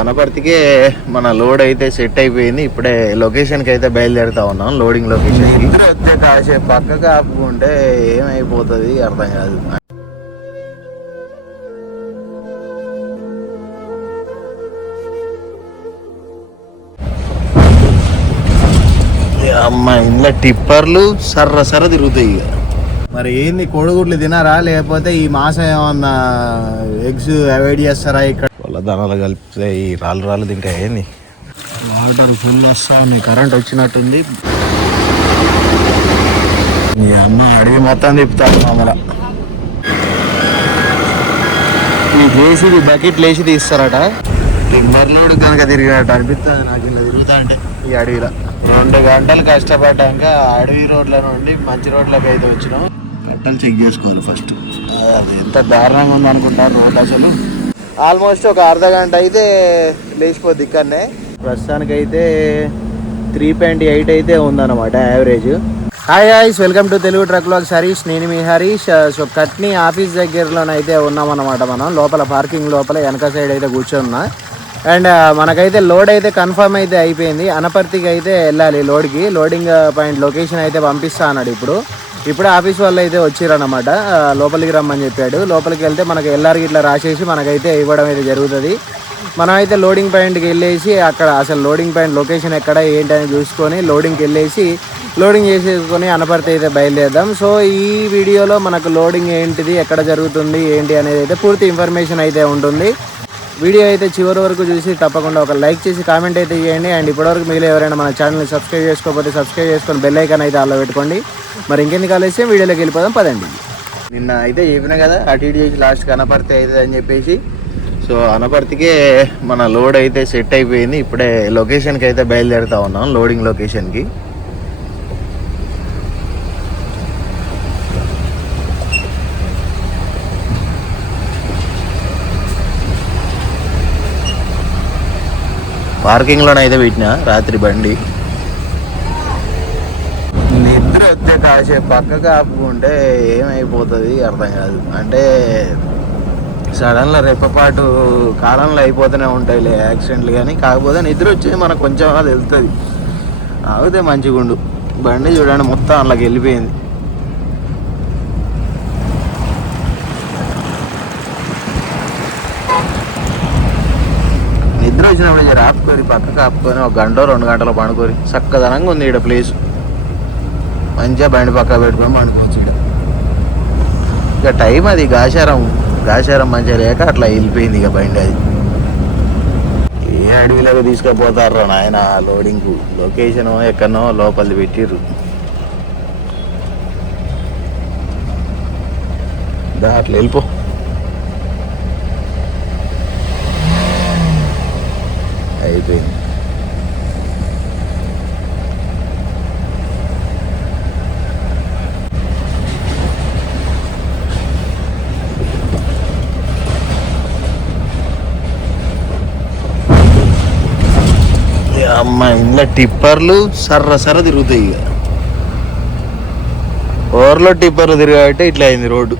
అనపర్తికే మన లోడ్ అయితే సెట్ అయిపోయింది. ఇప్పుడే లొకేషన్కి అయితే బయలుదేరుతా ఉన్నాం. లోడింగ్ లొకేషన్ ఇద్దరు వస్తే కాసేపు పక్కకు ఆపుకుంటే ఏమైపోతుంది అర్థం కాదు. అమ్మ ఇంట్లో టిప్పర్లు సర్ర తిరుగుతాయి. ఇక మరి ఏంది కోడిగుడ్లు తినారా లేకపోతే ఈ మాసం ఏమన్నా ఎగ్స్ అవాయిడ్ చేస్తారా? ఇక్కడ వాళ్ళ దానాలు కలిపితే ఈ రాళ్ళు ఇంకా ఏంది వాటర్ ఫుల్ వస్తా ఉంది. కరెంట్ వచ్చినట్టుంది. ఈ అమ్మ అడిగి మొత్తం తిప్పుతారు మామూలు. ఈ జేసీబీ బకెట్ లేచి తీస్తారట. టిమ్మర్ లోడ్ కనుక తిరిగినట్టు అనిపిస్తుంది నాకు ఇలా తిరుగుతా అంటే. ఈ అడవిలో 2 గంటలు కష్టపడ్డాక అడవి రోడ్ల నుండి మంచి రోడ్లకు అయితే వచ్చినాం. కట్టలు చెక్ చేసుకోవాలి ఫస్ట్. అది ఎంత దారుణంగా ఉంది అనుకుంటారు రోడ్. అసలు ఆల్మోస్ట్ ఒక అర్ధ గంట అయితే లేచిపోద్ది ఇక్కడనే. ప్రస్తుతానికి అయితే 3.8 అయితే ఉందన్నమాట average. Hi guys, welcome to Telugu truck vlogs Harish. నేను మీ హరీష్. సో కట్నీ ఆఫీస్ దగ్గరలోనైతే ఉన్నామన్నమాట. మనం లోపల పార్కింగ్ లోపల వెనక సైడ్ అయితే కూర్చున్నా. అండ్ మనకైతే లోడ్ అయితే కన్ఫర్మ్ అయితే అయిపోయింది. అనపర్తికి అయితే వెళ్ళాలి లోడ్కి. లోడింగ్ పాయింట్ లొకేషన్ అయితే పంపిస్తా అన్నాడు. ఇప్పుడు ఆఫీస్ వాళ్ళు అయితే వచ్చిరన్నమాట. లోపలికి రమ్మని చెప్పాడు. లోపలికి వెళ్తే మనకి ఎల్ఆర్కి ఇట్లా రాసేసి మనకైతే ఇవ్వడం అయితే జరుగుతుంది. మనం అయితే లోడింగ్ పాయింట్కి వెళ్ళేసి అక్కడ అసలు లోడింగ్ పాయింట్ లొకేషన్ ఎక్కడ ఏంటని చూసుకొని లోడింగ్కి వెళ్ళేసి లోడింగ్ చేసేసుకొని అనపర్తి అయితే బయలుదేద్దాం. సో ఈ వీడియోలో మనకు లోడింగ్ ఏంటిది, ఎక్కడ జరుగుతుంది, ఏంటి అనేది అయితే పూర్తి ఇన్ఫర్మేషన్ అయితే ఉంటుంది. వీడియో అయితే చివరి వరకు చూసి తప్పకుండా ఒక లైక్ చేసి కామెంట్ అయితే చేయండి. అండ్ ఇప్పటివరకు మీరు ఎవరైనా మన ఛానల్ని సబ్స్క్రైబ్ చేసుకోకపోతే సబ్స్క్రైబ్ చేసుకొని బెల్ ఐకాన్ అయితే ఆల్లో పెట్టుకోండి. మరి ఇంకెందుకు ఆలస్యం, వీడియోలోకి వెళ్ళిపోదాం పదండి. నిన్న అయితే చెప్పినా కదా అటు ఇటు చేసి లాస్ట్కి అనపర్తి అవుతుంది అని చెప్పేసి. సో అనపర్తికే మన లోడ్ అయితే సెట్ అయిపోయింది. ఇప్పుడే లొకేషన్కి అయితే బయలుదేరుతా ఉన్నాం, లోడింగ్ లొకేషన్కి. పార్కింగ్లోనైతే పెట్టినా రాత్రి బండి. నిద్ర వస్తే కాసేపు పక్కకు ఆపుకుంటే ఏమైపోతుంది అర్థం కాదు. అంటే సడన్గా రెప్పపాటు కాలంలో అయిపోతూనే ఉంటాయిలే యాక్సిడెంట్లు. కానీ కాకపోతే నిద్ర వచ్చేది మనకు కొంచెం అది వెళ్తుంది. ఆగితే మంచిగుండు. బండి చూడండి మొత్తం అందులోకి వెళ్ళిపోయింది. నిద్ర వచ్చినప్పుడు జర ఆపుకొని పక్కకు ఆపుకొని ఒక 1-2 గంటలు పండుకొని చక్కదనంగా ఉంది ఇక్కడ ప్లేస్. మంచిగా బండి పక్క పెట్టుకొని పండుకోవచ్చు ఇక్కడ. ఇక టైం అది గాశారం మంచిగా లేక అట్లా వెళ్ళిపోయింది ఇక బండి. అది ఏ అడవిలోకి తీసుకుపోతారో నాయన లోడింగ్కు. లొకేషన్ ఎక్కడనో లోపలిది పెట్టిర్రు. అట్లా వెళ్ళిపో. అయిపోయింది. అమ్మ ఇంట్లో టిప్పర్లు సర్ర తిరుగుతాయి. ఇక ఓవర్లో టిప్పర్లు తిరగబట్టే ఇట్లా అయింది రోడ్డు.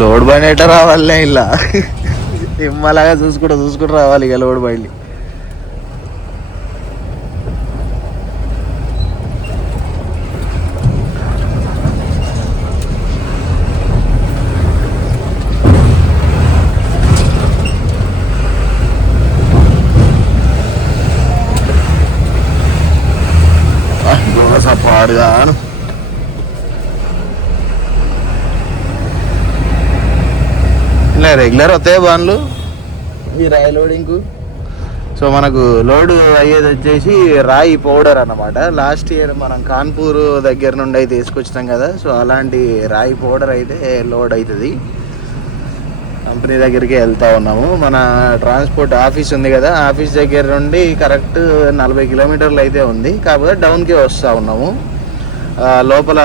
లోడ్ బండి ఎట్లా రావాలనే ఇలా ఇమ్మలాగా చూసుకుంటూ రావాలి ఇక లోడ్ బండి. పాడుగాను ఇలా రెగ్యులర్ వస్తాయి బండ్లు ఈ రాయి లోడింగ్కు. సో మనకు లోడ్ అయ్యేది వచ్చేసి రాయి పౌడర్ అన్నమాట. లాస్ట్ ఇయర్ మనం కాన్పూర్ దగ్గర నుండి అయితే తీసుకొచ్చినాం కదా. సో అలాంటి రాయి పౌడర్ అయితే లోడ్ అవుతుంది. కంపెనీ దగ్గరికి వెళ్తూ ఉన్నాము. మన ట్రాన్స్పోర్ట్ ఆఫీస్ ఉంది కదా, ఆఫీస్ దగ్గర నుండి కరెక్ట్ 40 కిలోమీటర్లు అయితే ఉంది. కాకపోతే డౌన్కి వస్తూ ఉన్నాము. లోపల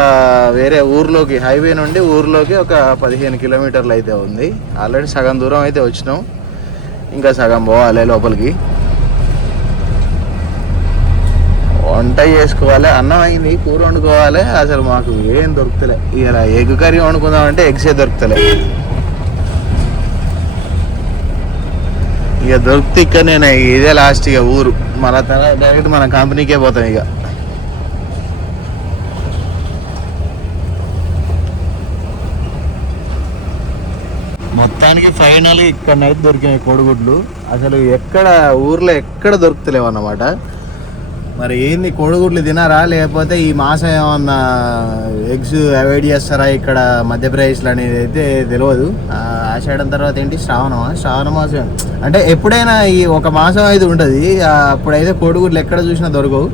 వేరే ఊర్లోకి, హైవే నుండి ఊర్లోకి ఒక 15 కిలోమీటర్లు అయితే ఉంది. ఆల్రెడీ సగం దూరం అయితే వచ్చినాం, ఇంకా సగం పోవాలి లోపలికి. వంట చేసుకోవాలి, అన్నం అయింది, కూర వండుకోవాలి. అసలు మాకు ఏం దొరుకుతలే. ఇలా ఎగ్ కర్రీ వండుకుందామంటే ఎగ్సే దొరుకుతలే. ఇక దొరికితే ఇక్కడనే ఇదే లాస్ట్ ఇక ఊరు, మన డైరెక్ట్ మన కంపెనీకే పోతాం ఇక. మొత్తానికి ఫైనల్ ఇక్కడనైతే దొరికినాయి కోడిగుడ్లు. అసలు ఎక్కడ ఊర్లో ఎక్కడ దొరుకుతలేవు అన్నమాట. మరి ఏంది, కోడిగుడ్లు తినారా లేకపోతే ఈ మాసం ఏమన్నా ఎగ్స్ అవాయిడ్ చేస్తారా ఇక్కడ మధ్యప్రదేశ్లో అనేది అయితే తెలియదు. ఆషాఢం తర్వాత ఏంటి శ్రావణ మాసం అంటే ఎప్పుడైనా ఈ ఒక మాసం అయితే ఉంటుంది. అప్పుడైతే కోడిగుడ్లు ఎక్కడ చూసినా దొరకవు,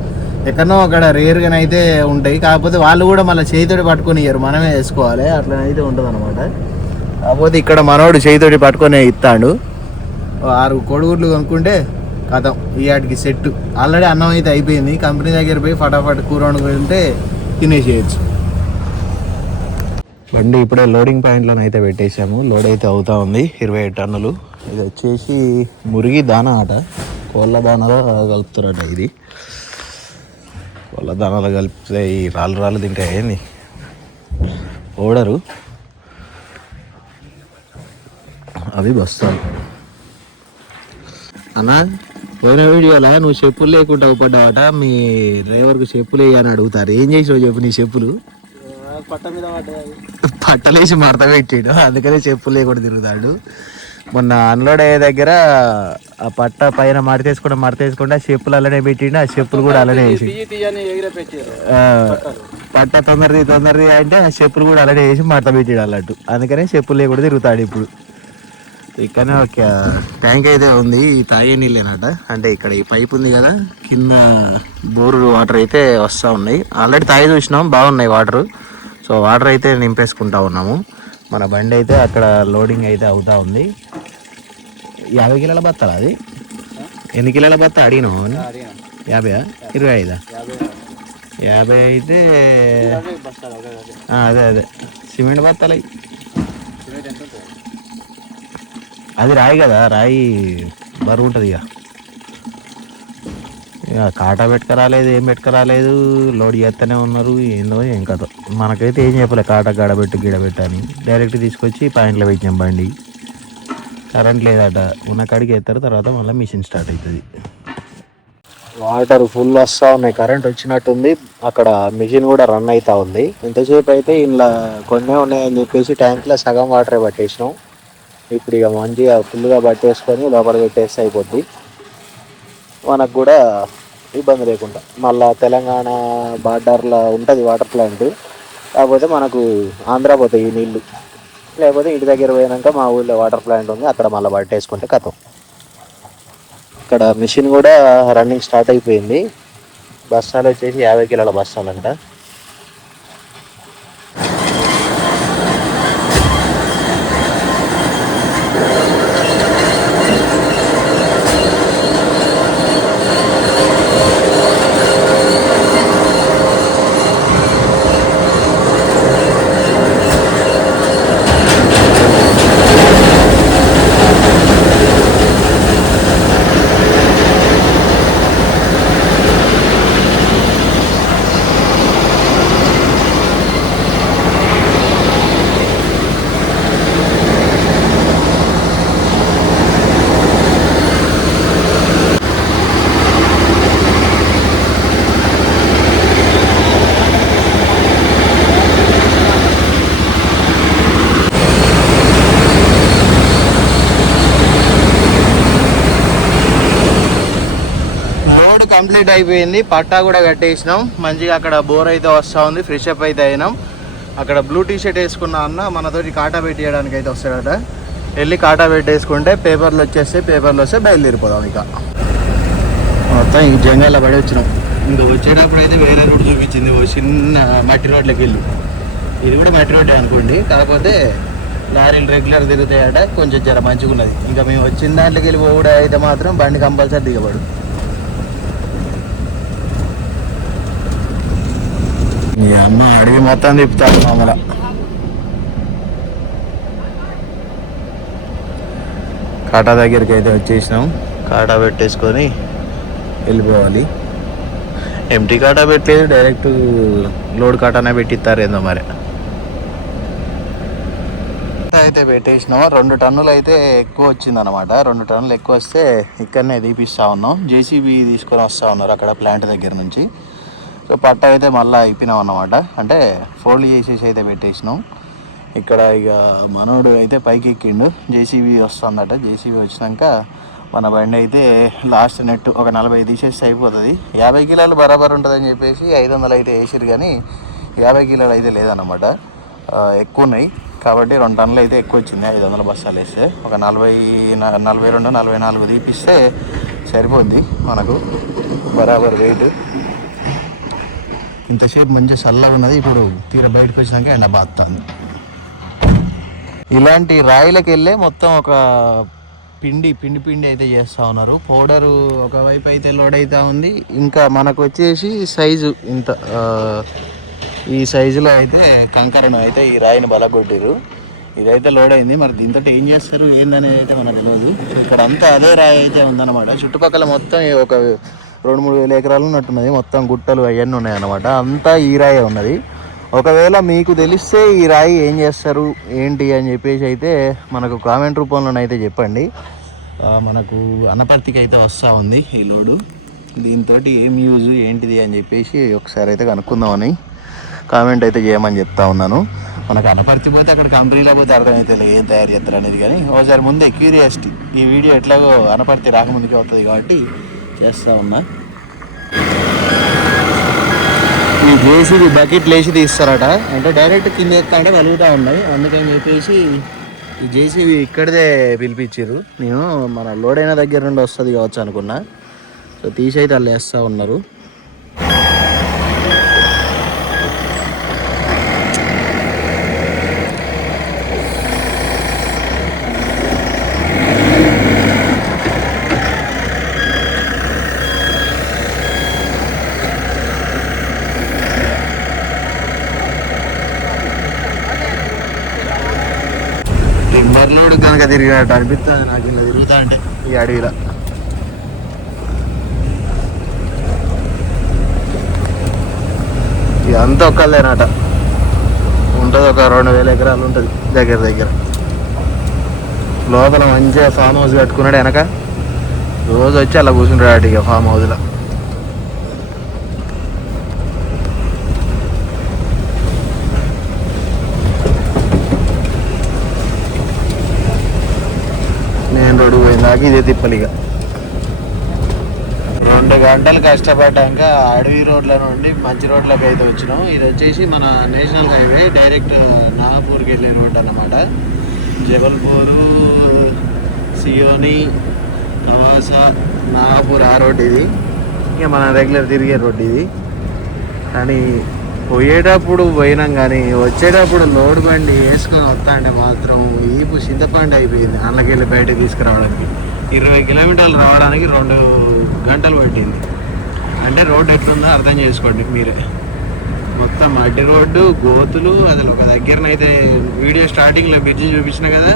ఎక్కడనో అక్కడ రేరుగానైతే ఉంటాయి. కాకపోతే వాళ్ళు కూడా మళ్ళీ చేతితోటి పట్టుకొని ఇయ్యరు, మనమే వేసుకోవాలి, అట్లనైతే ఉంటుంది అనమాట. కాకపోతే ఇక్కడ మనోడు చేతితోటి పట్టుకొని ఇస్తాడు. 6 కోడిగుడ్లు కొనుక్కుంటే కథం ఈ ఆటికి సెట్. ఆల్రెడీ అన్నం అయితే అయిపోయింది, కంపెనీ దగ్గర పోయి ఫటాఫట్ కూర వండుకుంటే తినేసేయచ్చు. బండి ఇప్పుడే లోడింగ్ పాయింట్లో అయితే పెట్టేసాము. లోడ్ అయితే అవుతా ఉంది 27 టన్నులు. ఇది వచ్చేసి మురిగి దానా ఆట, కోళ్ళ దానాలో కలుపుతారట. ఇది కోళ్ళ దానాలో కలిపితే ఈ రాళ్ళు తింటాయి ఏంది ఓడరు, అవి బస్తాలు. అన్నా పోయిన వీడియోలా నువ్వు చెప్పులు లేకుండా పడ్డావట, మీ డ్రైవర్కు చెప్పులు వేయని అడుగుతారు. ఏం చేసావు చెప్పు, నీ చెప్పులు పట్టలేసి మడత పెట్టాడు, అందుకనే చెప్పులు లేకుండా తిరుగుతాడు. మొన్న అన్లోడ్ అయ్యే దగ్గర ఆ పట్ట పైన మడతేసుకుంటే ఆ చెప్పులు అలానే పెట్టిండు, ఆ చెప్పులు కూడా అలానే వేసి పట్ట తొందరది అంటే ఆ చెప్పులు కూడా అలానే వేసి మడత పెట్టాడు అన్నట్టు. అందుకనే చెప్పులు లేకుండా తిరుగుతాడు ఇప్పుడు. ఇక్కడనే ఒక ట్యాంక్ అయితే ఉంది, ఈ తాగే నీళ్ళేనట. అంటే ఇక్కడ ఈ పైప్ ఉంది కదా, కింద బోరు వాటర్ అయితే వస్తూ ఉన్నాయి. ఆల్రెడీ తాగి చూసినాం, బాగున్నాయి వాటర్. సో వాటర్ అయితే నింపేసుకుంటా ఉన్నాము. మన బండి అయితే అక్కడ లోడింగ్ అయితే అవుతా ఉంది. 50 కిలోల బత్తాలా అది? ఎన్ని కిలోల బత్త అడిగినావు? 50, 25? 50 అయితే అదే సిమెంట్ బత్తాలు. అది రాయి కదా, రాయి బరువు ఉంటుంది. ఇక కాటా పెట్టుకురాలేదు, ఏం పెట్టుకురాలేదు, లోడ్ చేస్తూనే ఉన్నారు. ఏందో ఏం కథ, మనకైతే ఏం చెప్పలే. కాటా గడబెట్టు గిడబెట్టు అని డైరెక్ట్ తీసుకొచ్చి పాయింట్లో పెట్టినాం బండి. కరెంట్ లేదట, ఉన్న కాడికి ఎత్తారు, తర్వాత మళ్ళీ మిషన్ స్టార్ట్ అవుతుంది. వాటర్ ఫుల్ వస్తూ ఉన్నాయి, కరెంట్ వచ్చినట్టుంది. అక్కడ మిషన్ కూడా రన్ అవుతూ ఉంది. ఇంతసేపు అయితే ఇలా కొన్ని ఉన్నాయని చెప్పేసి ట్యాంక్లో సగం వాటరే పట్టేసినాం. ఇప్పుడు ఇక మంచిగా ఫుల్గా పట్టేసుకొని లోపల పెట్టేస్తే అయిపోద్ది, మనకు కూడా ఇబ్బంది లేకుండా. మళ్ళీ తెలంగాణ బార్డర్లో ఉంటుంది వాటర్ ప్లాంట్, కాకపోతే మనకు ఆంధ్ర పోతాయి ఈ నీళ్ళు. లేకపోతే ఇంటి దగ్గర పోయినాక మా ఊళ్ళో వాటర్ ప్లాంట్ ఉంది, అక్కడ మళ్ళీ పట్టేసుకుంటే కథం. ఇక్కడ మిషన్ కూడా రన్నింగ్ స్టార్ట్ అయిపోయింది. బస్తాలు వచ్చేసి 50 కిలోల బస్తాలంట. కంప్లీట్ అయిపోయింది, పట్టా కూడా కట్టేసినాం. మంచిగా అక్కడ బోర్ అయితే వస్తూ ఉంది, ఫ్రెష్ అప్ అయితే అయినాం. అక్కడ బ్లూ టీ షర్ట్ వేసుకున్న అన్న మనతోటి కాటా పెట్టేయడానికి అయితే వస్తాడట. వెళ్ళి కాటా పెట్టేసుకుంటే పేపర్లు వస్తే బయలుదేరిపోదాం. ఇక మొత్తం ఇంక జంగాల్లో పడి వచ్చినాం. ఇంకా వచ్చేటప్పుడు అయితే వేరే రోడ్ చూపించింది, ఓ చిన్న మట్టి రోడ్లోకి వెళ్ళి. ఇది కూడా మట్టి రోడ్డే అనుకోండి, కాకపోతే లారీలు రెగ్యులర్ తిరుగుతాయట, కొంచెం జర మంచిగా ఉన్నది. ఇంకా మేము వచ్చిన దాంట్లోకి వెళ్ళి కూడా అయితే మాత్రం బండి కంపల్సరీ దిగబడు. ఈ అమ్మ అడవి మొత్తం తిప్పుతాడు మామూలు. కాటా దగ్గరికి అయితే వచ్చేసినాం, కాటా పెట్టేసుకొని వెళ్ళిపోవాలి. ఎంటీ కాటా పెట్టలేదు, డైరెక్ట్ లోడ్ కాటానే పెట్టిస్తారు ఏందో మరి. అయితే పెట్టేసినాం. 2 టన్నులు అయితే ఎక్కువ వచ్చిందనమాట. 2 టన్నులు ఎక్కువ వస్తే ఇక్కడనే తీపిస్తూ ఉన్నాం. జేసీబీ తీసుకొని వస్తూ ఉన్నారు అక్కడ ప్లాంట్ దగ్గర నుంచి. సో పట్ట అయితే మళ్ళీ ఇప్పినాం అన్నమాట. అంటే ఫోల్డ్ చేసేసి అయితే పెట్టేసినాం. ఇక్కడ ఇక మనోడు అయితే పైకి ఎక్కిండు. జేసీబీ వస్తుందట. జేసీబీ వచ్చినాక మన బండి అయితే లాస్ట్ నెట్ ఒక 40 తీసేస్తే అయిపోతుంది. 50 కిలోలు బరాబర్ ఉంటుందని చెప్పేసి 500 అయితే వేసిరు, కానీ 50 కిలోలు అయితే లేదన్నమాట. ఎక్కువ ఉన్నాయి కాబట్టి 2 టన్నులు అయితే ఎక్కువ వచ్చింది. 500 బస్తాలు వేస్తే ఒక 42 44 తీపిస్తే సరిపోద్ది మనకు బరాబర్ వెయిట్. ఇంతసేపు మంచి చల్లగా ఉన్నది. ఇప్పుడు తీర బయటకు వచ్చినాక ఎండ బాగుతుంది. ఇలాంటి రాయిలకు వెళ్ళే మొత్తం ఒక పిండి అయితే చేస్తూ ఉన్నారు. పౌడరు ఒకవైపు అయితే లోడ్ అవుతూ ఉంది. ఇంకా మనకు వచ్చేసి సైజు ఇంత ఈ సైజులో అయితే కంకరను అయితే ఈ రాయిని బలగొట్టిరు. ఇదైతే లోడ్ అయింది. మరి దీంతో ఏం చేస్తారు ఏందనేది అయితే మనకు తెలియదు. ఇక్కడ అంతా అదే రాయి అయితే ఉందన్నమాట. చుట్టుపక్కల మొత్తం ఒక 2-3 వేల ఎకరాలు ఉన్నట్టున్నది. మొత్తం గుట్టలు అవన్నీ ఉన్నాయన్నమాట. అంతా ఈ రాయే ఉన్నది. ఒకవేళ మీకు తెలిస్తే ఈ రాయి ఏం చేస్తారు ఏంటి అని చెప్పేసి అయితే మనకు కామెంట్ రూపంలోనైతే చెప్పండి. మనకు అనపర్తికి అయితే వస్తూ ఉంది ఈ లోడు. దీంతో ఏం యూజ్ ఏంటిది అని చెప్పేసి ఒకసారి అయితే కనుక్కుందామని కామెంట్ అయితే చేయమని చెప్తా ఉన్నాను. మనకు అనపర్తి పోతే అక్కడ కంపెనీలో పోతే అర్థమైతే ఏం తయారు చేస్తారు అనేది, కానీ ఒకసారి ముందే క్యూరియాసిటీ. ఈ వీడియో ఎట్లాగో అనపర్తి రాకముందుకే అవుతుంది కాబట్టి చేస్తూ ఉన్నా. ఈ జేసీబీ బకెట్లు వేసి తీస్తారట. అంటే డైరెక్ట్ కింద ఎత్తాంటే వెలుగుతూ ఉన్నాయి. అందుకని చెప్పేసి ఈ జేసీబీ ఇక్కడిదే పిలిపించారు. నేను మన లోడ్ అయిన దగ్గర నుండి వస్తుంది కావచ్చు అనుకున్నా. సో తీసి అయితే వాళ్ళు వేస్తూ ఉన్నారు. టిమ్మర్లోడు కనుక తిరిగినట్టు అనిపిస్తుంది నాకు ఇలా తిరుగుతా అంటే ఈ అడవిలో. ఇదంతా ఒక్కలేనట. ఉంటుంది ఒక 2000 ఎకరాలు ఉంటుంది దగ్గర. లోపల మంచిగా ఫామ్ హౌస్ కట్టుకున్నాడు వెనక. రోజు వచ్చి అలా కూర్చుంటాడు ఇక ఫామ్ హౌస్లో. మెయిన్ రోడ్డు పోయిందాక ఇదే తిప్పలిగా. 2 గంటలు కష్టపడ్డాక అడవి రోడ్ల నుండి మంచి రోడ్లకు అయితే వచ్చినాం. ఇది వచ్చేసి మన నేషనల్ హైవే డైరెక్ట్ నాగపూర్కి వెళ్ళే రోడ్ అన్నమాట. జబల్పూరు, సియోని, కవాసా, నాగపూర్ ఆ రోడ్ ఇది. ఇక మన రెగ్యులర్ తిరిగే రోడ్ ఇది. కానీ పోయేటప్పుడు పోయినాం, కానీ వచ్చేటప్పుడు లోడ్ బండి వేసుకొని వస్తా అంటే మాత్రం ఈపు చింతపండు అయిపోయింది. అందులోకెళ్ళి బయటకు తీసుకురావడానికి 20 కిలోమీటర్లు రావడానికి 2 గంటలు పట్టింది. అంటే రోడ్డు ఎట్లుందో అర్థం చేసుకోండి మీరే. మొత్తం మడ్డి రోడ్డు, గోతులు. అసలు ఒక దగ్గరనైతే వీడియో స్టార్టింగ్లో బ్రిడ్జి చూపించిన కదా,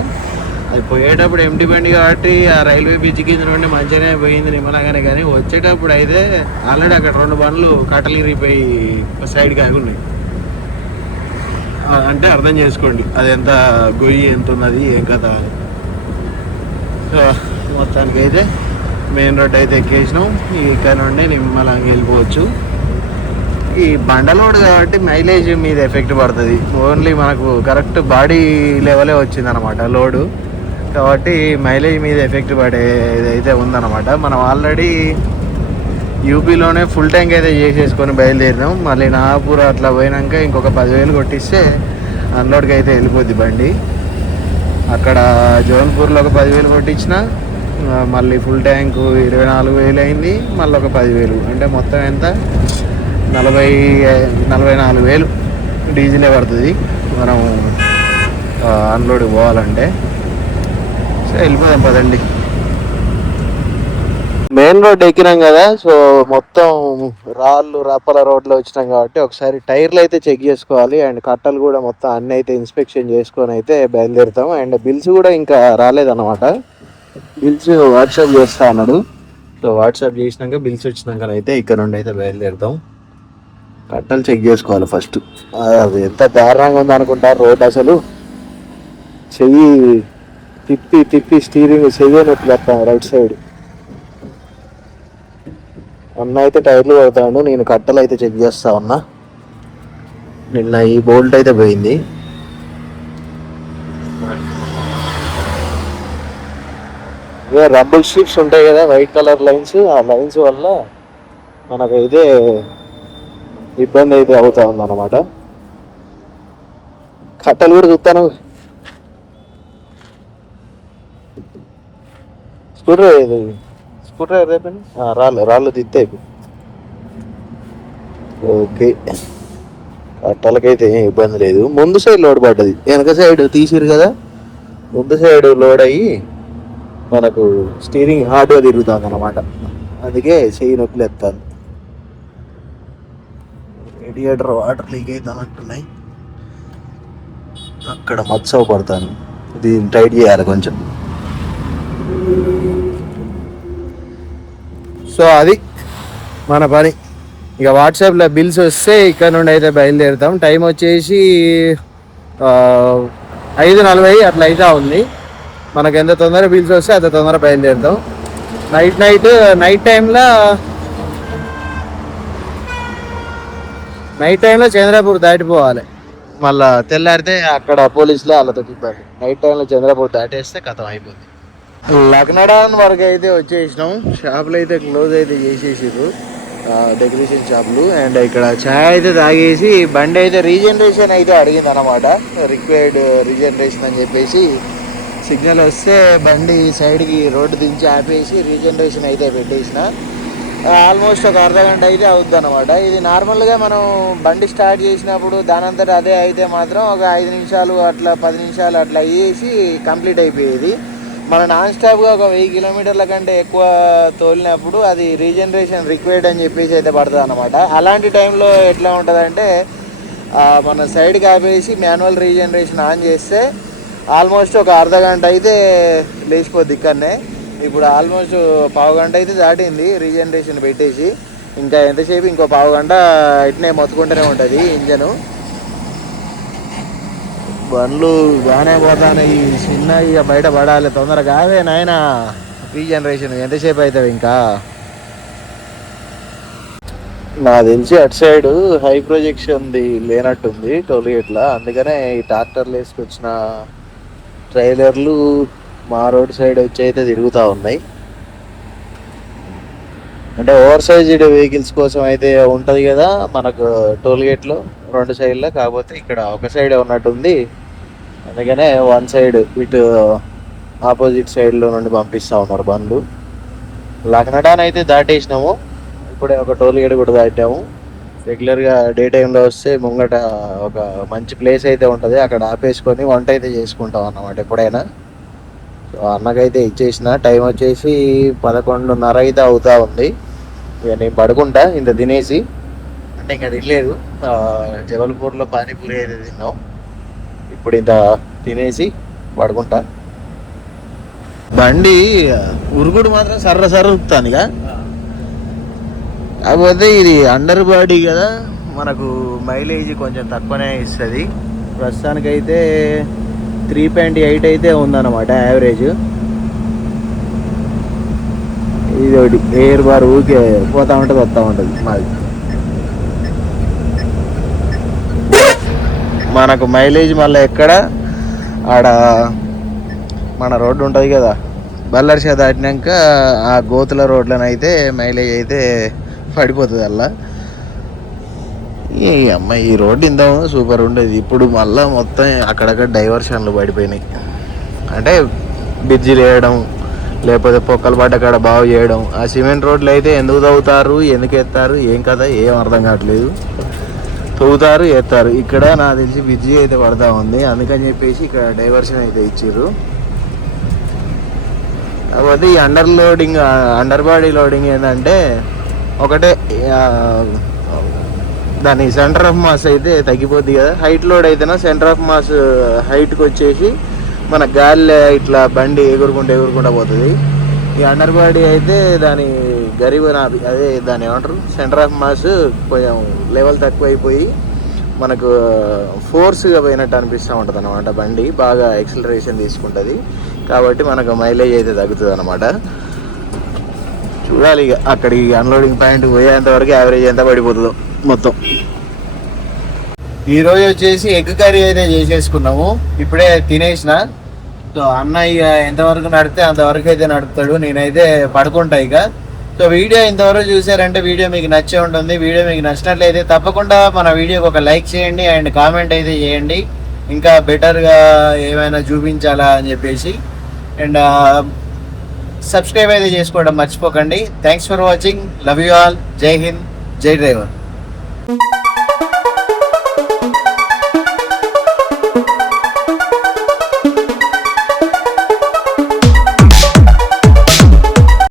అది పోయేటప్పుడు ఎంటీ బండి కాబట్టి ఆ రైల్వే బ్రిడ్జి కింద నుండి మంచిగానే పోయింది నిమ్మలాగానే. కానీ వచ్చేటప్పుడు అయితే ఆల్రెడీ అక్కడ 2 బండ్లు కట్టలు ఇరిగిపోయి సైడ్కి ఆగి ఉన్నాయి. అంటే అర్థం చేసుకోండి అది ఎంత గొయ్యి ఎంత ఉన్నది ఏం కదా. సో మొత్తానికి అయితే మెయిన్ రోడ్ అయితే ఎక్కేసినాం. ఇక్కడ నుండి నిమ్మలంగా వెళ్ళిపోవచ్చు. ఈ బండలోడ్ కాబట్టి మైలేజ్ మీద ఎఫెక్ట్ పడుతుంది. ఓన్లీ మనకు కరెక్ట్ బాడీ లెవెలే వచ్చిందనమాట లోడు. కాబట్టి మైలేజ్ మీద ఎఫెక్ట్ పడేది అయితే ఉందన్నమాట. మనం ఆల్రెడీ యూపీలోనే ఫుల్ ట్యాంక్ అయితే చేసేసుకొని బయలుదేరినాం. మళ్ళీ నాగపూర్ అట్లా పోయినాక ఇంకొక 10,000 కొట్టిస్తే అన్లోడ్కి అయితే వెళ్ళిపోద్ది బండి. అక్కడ జోన్పూర్లో ఒక 10,000 కొట్టించిన, మళ్ళీ ఫుల్ ట్యాంకు 24,000 అయింది. మళ్ళీ ఒక 10,000 అంటే మొత్తం ఎంత 44,000 డీజిలే పడుతుంది మనం అన్లోడ్కి పోవాలంటే. సో వెళ్ళిపోదాం పదండి. మెయిన్ రోడ్ ఎక్కినాం కదా, సో మొత్తం రాళ్ళు రప్పల రోడ్లో వచ్చినాం కాబట్టి ఒకసారి టైర్లు అయితే చెక్ చేసుకోవాలి. అండ్ కట్టలు కూడా మొత్తం అన్నీ అయితే ఇన్స్పెక్షన్ చేసుకొని అయితే బయలుదేరుతాం. అండ్ బిల్స్ కూడా ఇంకా రాలేదన్నమాట. బిల్స్ వాట్సాప్ చేస్తా అన్నాడు. సో వాట్సాప్ చేసినాక బిల్స్ వచ్చినాక అయితే ఇక్కడ నుండి అయితే బయలుదేరుతాం. కట్టలు చెక్ చేసుకోవాలి ఫస్ట్. అది ఎంత దారుణంగా ఉంది అనుకుంటారు రోడ్ అసలు. చెయ్యి తిప్పి తిప్పి స్టీరింగ్ చెయ్యి నొప్పి వస్తాను రైట్ సైడ్. అన్న అయితే టైర్లు కొడతాడు, నేను కట్టలు అయితే చెక్ చేస్తా ఉన్నా. నిన్న ఈ బోల్ట్ అయితే పోయింది. ఇవే రంబుల్ స్ట్రిప్స్ ఉంటాయి కదా, వైట్ కలర్ లైన్స్, ఆ లైన్స్ వల్ల మనకైతే ఇబ్బంది అయితే అవుతా ఉంది అన్నమాట. కట్టలు కూడా చూస్తాను. స్కూటర్ రేపు రాళ్ళు తిత్తే. ఓకే, కట్టలకైతే ఏం ఇబ్బంది లేదు. ముందు సైడ్ లోడ్ పడ్డది, వెనక సైడ్ తీసిరు కదా, ముందు సైడ్ లోడ్ అయ్యి మనకు స్టీరింగ్ హార్డ్గా తిరుగుతుంది అన్నమాట. అందుకే చెయ్యి నొప్పులు ఎత్తాను. రేడియేటర్ వాటర్ లీక్ అవుతానంటున్నాయి, అక్కడ మత్సవ పడతాను. దీన్ని టైట్ చేయాలి కొంచెం. సో అది మన పని. ఇక వాట్సాప్లో బిల్స్ వస్తే ఇక్కడ నుండి అయితే బయలుదేరుతాం. టైం వచ్చేసి 5:40 అట్లా అయితే ఉంది. మనకు ఎంత తొందర బిల్స్ వస్తే అంత తొందర బయలుదేరుతాం. నైట్ టైంలో చంద్రపూర్ దాటిపోవాలి. మళ్ళా తెల్లారితే అక్కడ పోలీసులు వాళ్ళతో ఇబ్బంది. నైట్ టైంలో చంద్రపూర్ దాటేస్తే కథం అయిపోతుంది. లగ్నడాన్ వరకు అయితే వచ్చేసినాం. షాపులు అయితే క్లోజ్ అయితే చేసేసారు, డెకరేషన్ షాపులు. అండ్ ఇక్కడ ఛాయ్ అయితే తాగేసి బండి అయితే రీజనరేషన్ అయితే అడిగింది అనమాట. రిక్వైర్డ్ రీజనరేషన్ అని చెప్పేసి సిగ్నల్ వస్తే బండి సైడ్కి రోడ్డు దించి ఆపేసి రీజనరేషన్ అయితే పెట్టేసిన. ఆల్మోస్ట్ ఒక అర్ధగంట అయితే అవుద్ది అనమాట. ఇది నార్మల్గా మనం బండి స్టార్ట్ చేసినప్పుడు దానంతట అదే అయితే మాత్రం ఒక 5 నిమిషాలు అట్లా 10 నిమిషాలు అట్లా అయ్యేసి కంప్లీట్ అయిపోయేది. మన నాన్ స్టాప్గా ఒక 1000 కిలోమీటర్ల కంటే ఎక్కువ తోలినప్పుడు అది రీజనరేషన్ రిక్వైర్డ్ అని చెప్పేసి అయితే పడుతుంది అనమాట. అలాంటి టైంలో ఎట్లా ఉంటుందంటే మన సైడ్కి ఆపేసి మాన్యువల్ రీజనరేషన్ ఆన్ చేస్తే ఆల్మోస్ట్ ఒక అర్ధగంట అయితే లేచిపోద్ది ఇక్కడనే. ఇప్పుడు ఆల్మోస్ట్ పావుగంట అయితే దాటింది రీజనరేషన్ పెట్టేసి. ఇంకా ఎంతసేపు, ఇంకో పావుగంట ఇట్నే మొత్తుకుంటూనే ఉంటుంది ఇంజను. బండ్లు బాగానే పోతాను. ఈ చిన్న ఇక బయట పడాలి తొందరగా. అవే నాయన రీజనరేషన్ ఎంతసేపు అవుతావు ఇంకా. నాకు తెలిసి అటు సైడ్ హై ప్రొజెక్షన్ది లేనట్టుంది టోల్గేట్లా. అందుకనే ఈ ట్రాక్టర్లు వేసుకొచ్చిన ట్రైలర్లు మా రోడ్ సైడ్ వచ్చి అయితే తిరుగుతూ ఉన్నాయి. అంటే ఓవర్ సైజ్డ్ వెహికల్స్ కోసం అయితే ఉంటుంది కదా మనకు టోల్గేట్లో 2 సైడ్లో. కాకపోతే ఇక్కడ ఒక సైడే ఉన్నట్టుంది. అందుకనే వన్ సైడ్ ఇటు ఆపోజిట్ సైడ్లో నుండి పంపిస్తూ ఉన్నారు బండ్లు. లక్నడాన్ అయితే దాటేసినాము. ఇప్పుడే ఒక టోల్గేట్ కూడా దాటాము. రెగ్యులర్గా డే టైంలో వస్తే ముంగట ఒక మంచి ప్లేస్ అయితే ఉంటుంది, అక్కడ ఆపేసుకొని వంట అయితే చేసుకుంటాం అన్నమాట ఎప్పుడైనా. సో అన్నకైతే ఇచ్చేసిన. టైం వచ్చేసి 11:30 అయితే అవుతా ఉంది. ఇక నేను పడుకుంటా ఇంత తినేసి. అంటే ఇంకా తినలేదు, జబల్పూర్లో పానీపూరి అయితే తిన్నాం. ఇప్పుడు ఇంత తినేసి పడుకుంటా. బండి ఉరుకుడు మాత్రం సర్ర ఉరుకుతాను ఇక. కాకపోతే ఇది అండర్ బాడీ కదా, మనకు మైలేజ్ కొంచెం తక్కువనే ఇస్తుంది. ప్రస్తుతానికైతే 3.8 అయితే ఉందన్నమాట యావరేజ్. ఇది ఒకటి ఎయిర్ బార్ ఊరికే పోతా ఉంటుంది వస్తూ ఉంటుంది మాది. మనకు మైలేజ్ మళ్ళీ ఎక్కడ ఆడ మన రోడ్డు ఉంటుంది కదా, బల్లర్షా దాటినాక ఆ గోతుల రోడ్లనైతే మైలేజ్ అయితే పడిపోతుంది అలా. ఈ అమ్మాయి ఈ రోడ్డు ఇంత సూపర్ ఉండేది. ఇప్పుడు మళ్ళీ మొత్తం అక్కడక్కడ డైవర్షన్లు పడిపోయినాయి. అంటే బ్రిడ్జిలు వేయడం, లేకపోతే పొక్కలు పడ్డ కాడ బాగు చేయడం. ఆ సిమెంట్ రోడ్లు అయితే ఎందుకు తవ్వుతారు, ఎందుకు ఎత్తారు, ఏం కదా ఏం అర్థం కావట్లేదు. తవ్వుతారు, ఎత్తారు. ఇక్కడ నాకు తెలిసి బ్రిడ్జి అయితే పడతా ఉంది, అందుకని చెప్పేసి ఇక్కడ డైవర్షన్ అయితే ఇచ్చారు. కాకపోతే ఈ అండర్ బాడీ లోడింగ్ ఏంటంటే ఒకటే, దాని సెంటర్ ఆఫ్ మాస్ అయితే తగ్గిపోద్ది కదా. హైట్ లోడ్ అయితేనా సెంటర్ ఆఫ్ మాస్ హైట్కి వచ్చేసి మన గాలి ఇట్లా బండి ఎగురుకుంటా పోతుంది. ఈ అండర్ బాడీ అయితే దాని గరీబ్ అదే దాని ఏమంటారు, సెంటర్ ఆఫ్ మాస్ కొంచెం లెవెల్ తక్కువ అయిపోయి మనకు ఫోర్స్గా పోయినట్టు అనిపిస్తూ ఉంటుంది అనమాట. బండి బాగా ఎక్సలరేషన్ తీసుకుంటుంది కాబట్టి మనకు మైలేజ్ అయితే తగ్గుతుంది అనమాట. చూడాలి ఇక అక్కడికి అన్లోడింగ్ పాయింట్ పోయేంత వరకు యావరేజ్ ఎంత పడిపోతుందో మొత్తం. ఈరోజు వచ్చేసి ఎగ్ కర్రీ అయితే చేసేసుకున్నాము, ఇప్పుడే తినేసిన. సో అన్న ఇక ఎంతవరకు నడితే అంతవరకు అయితే నడుపుతాడు, నేనైతే పడుకుంటా ఇక. సో వీడియో ఇంతవరకు చూసారంటే వీడియో మీకు నచ్చే ఉంటుంది. వీడియో మీకు నచ్చినట్లయితే తప్పకుండా మన వీడియోకి ఒక లైక్ చేయండి అండ్ కామెంట్ అయితే చేయండి, ఇంకా బెటర్గా ఏమైనా చూపించాలా అని చెప్పేసి. అండ్ సబ్స్క్రైబ్ అయితే చేసుకోవడం మర్చిపోకండి. Thanks for watching, love you all, జై హింద్, జై డ్రైవర్.